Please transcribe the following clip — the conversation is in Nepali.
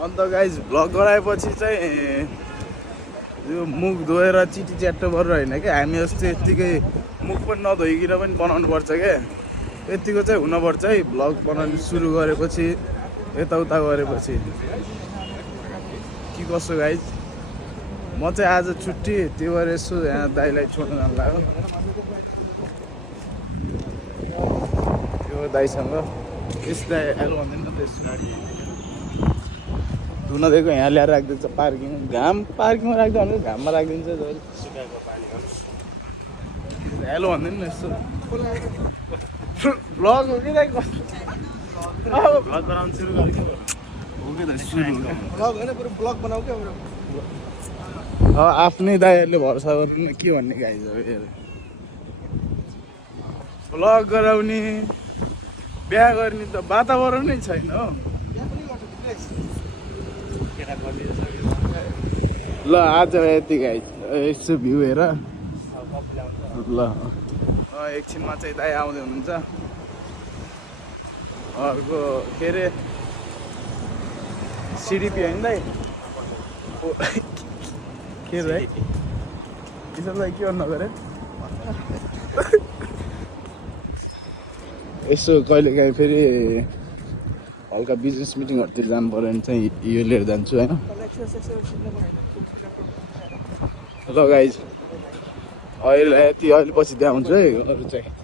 अन्त गाइज भ्लग गराएपछि चाहिँ यो मुख धोएर चिटी च्याट्टो गरेर होइन क्या हामी जस्तो यत्तिकै मुख पनि नधोइकन पनि बनाउनु पर्छ क्या यतिको चाहिँ हुनुपर्छ है भ्लग बनाउनु सुरु गरेपछि यताउता गरेपछि के कसो गाइज म चाहिँ आज छुट्टी त्यो भएर यसो यहाँ दाइलाई छोड्नु जानु लाग्यो त्यो दाइसँग यस दाइ एलो भन्दैन त्यस धुन दिएको यहाँ ल्याएर राखिदिन्छ पार्किङ घाम पार्किङमा राख्दा भने घाममा राखिदिन्छ हेलो भन्दैन नि यस्तो भ्लग हो कि दाइ भ्लग गराउनु सुरु गरेको हो कि दाइ ब्लग बनाऊ क्या आफ्नै दाइहरूले भरोसा गर्नु के भन्ने गाइज अब भ्लग गराउने बिहा गर्ने त वातावरण नै छैन हो ल आज यति गाइज यसो भ्यू हेर ल एकछिनमा चाहिँ दाइ आउँदै हुनुहुन्छ अर्को के अरे सिडिपी होइन दाइ के रे किशोरलाई के भन्नु गरे यसो कहिले काहीँ फेरि हल्का बिजनेस मिटिङहरूतिर जानु पऱ्यो भने चाहिँ यो लिएर जान्छु होइन ल गाइज अहिले यति अहिले पछि देखाउँछु है अरू चाहिँ